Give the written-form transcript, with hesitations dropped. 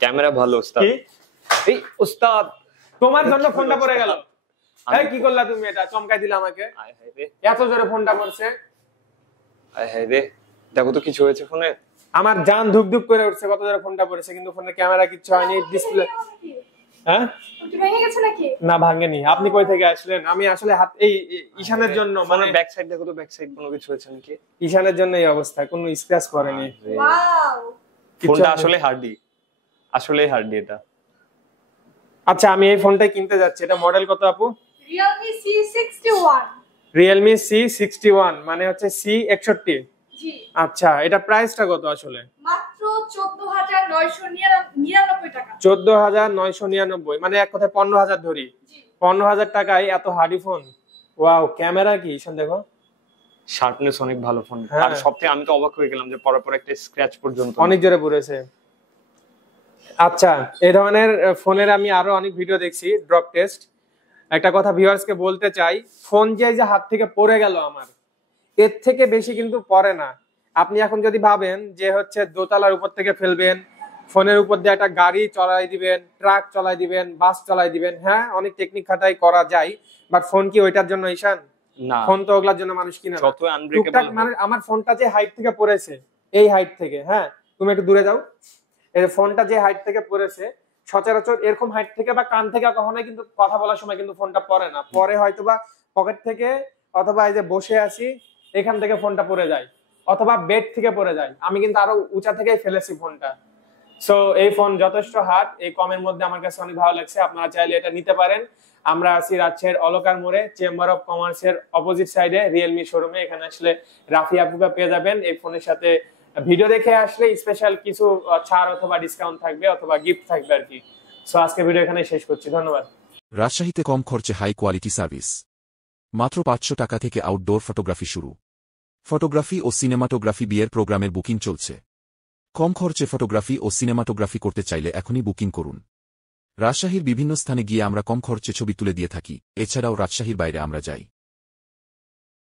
Camera ভালো ওস্তাদ। এই ওস্তাদ তোমার জন্য ফোনটা পড়ে গেল। এই কি করলা তুমি? এটা চমকাই দিলা আমাকে। আয় হায় রে, এত জোরে ফোনটা পড়ছে। আয় হায় রে, দেখো তো কিছু হয়েছে ফোনে? আমার জান ধুক ধুক করে উঠছে, কত জোরে ফোনটা পড়েছে, কিন্তু ফোনের ক্যামেরা কিচ্ছু হয়নি, ডিসপ্লে। হ্যাঁ ভেঙে গেছে নাকি? না ভাঙেনি। আপনি কই থেকে আসলেন? আমি আসলে হাত এই ঈশানের জন্য, মানে ব্যাক সাইড দেখো তো, ব্যাক সাইড কোনো কিছু হয়েছে নাকি? ঈশানের জন্য এই অবস্থা, কোনো স্ক্র্যাচ করেনি। ওয়াও, ফোনটা আসলে হার্ডি, আসলে হার্ডি এটা। আচ্ছা আমি এই ফোনটাই কিনতে যাচ্ছি। এটা মডেল কত আপু? Realme C61। Realme C61 মানে হচ্ছে C61। জি। আচ্ছা এটা প্রাইসটা কত আসলে? মাত্র 14,999 টাকা। 14,999, মানে এক কথায় 15,000 ধরি। জি। 15,000 টাকায় এত হার্ডি ফোন। ওয়াও, ক্যামেরা কি ঈশান দেখো, শার্পনেস অনেক ভালো ফোন। হ্যাঁ। আর সবথেকে আমি তো অবাক হয়ে গেলাম যে পরাপর একটা স্ক্র্যাচ পর্যন্ত অনেক জোরে পড়েছে। আচ্ছা এই ধরনের ফোনের আমি আরো অনেক ভিডিও দেখছি, ড্রপ টেস্ট। একটা কথা ভিউয়ার্সকে বলতে চাই, ফোন যে হাত থেকে পড়ে গেল আমার, এর থেকে বেশি কিন্তু পড়ে না। আপনি এখন যদি ভাবেন যে হচ্ছে দোতলার উপর থেকে ফেলবেন, ফোনের উপর দিয়ে একটা গাড়ি চলাই দিবেন, ট্রাক চলাই দিবেন, বাস চলাই দিবেন, হ্যাঁ অনেক টেকনিক খাটাই করা যায়, বাট ফোন কি ওইটার জন্য ঈশান? না, ফোন তো ওগুলার জন্য মানুষ কিনে না। যত আনব্রেকেবল মানে আমার ফোনটা যে হাইট থেকে পড়েছে, এই হাইট থেকে, হ্যাঁ তুমি একটু দূরে যাও, এই ফোনটা যে হাইট থেকে পড়েছে, সচরাচর এরকম হাইট থেকে বা কান থেকে কখনোই কিন্তু কথা বলার সময় কিন্তু ফোনটা পড়ে না। পরে হয়তোবা পকেট থেকে, অথবা এই যে বসে আছি এখান থেকে ফোনটা পড়ে যায়, অথবা বেড থেকে পড়ে যায়। আমি কিন্তু আরো উঁচা থেকেই ফেলেছি ফোনটা। সো এই ফোন যথেষ্ট হার্ড, এই কমের মধ্যে আমার কাছে অনেক ভালো লাগছে। আপনারা চাইলে এটা নিতে পারেন। আমরা আছি রাজশাহীর অলকার মোড়ে, চেম্বার অফ কমার্সের অপোজিট সাইডে রিয়েলমি শোরুমে। এখানে আসলে রাফি আপুকে পেয়ে যাবেন। এই ফোনের সাথে ভিডিও দেখে আসলে স্পেশাল কিছু ছাড় অথবা ডিসকাউন্ট থাকবে, অথবা গিফট থাকবে আর কি। সো আজকে ভিডিও এখানে শেষ করছি, ধন্যবাদ। রাজশাহীতে কম খরচে হাই কোয়ালিটি সার্ভিস, মাত্র 500 টাকা থেকে আউটডোর ফটোগ্রাফি শুরু। ফটোগ্রাফি ও সিনেমাটোগ্রাফি বিয়ের প্রোগ্রামের বুকিং চলছে। কম খরচে ফটোগ্রাফি ও সিনেমাটোগ্রাফি করতে চাইলে এখনই বুকিং করুন। রাজশাহীর বিভিন্ন স্থানে গিয়ে আমরা কম খরচে ছবি তুলে দিয়ে থাকি। এছাড়াও রাজশাহীর বাইরে আমরা যাই।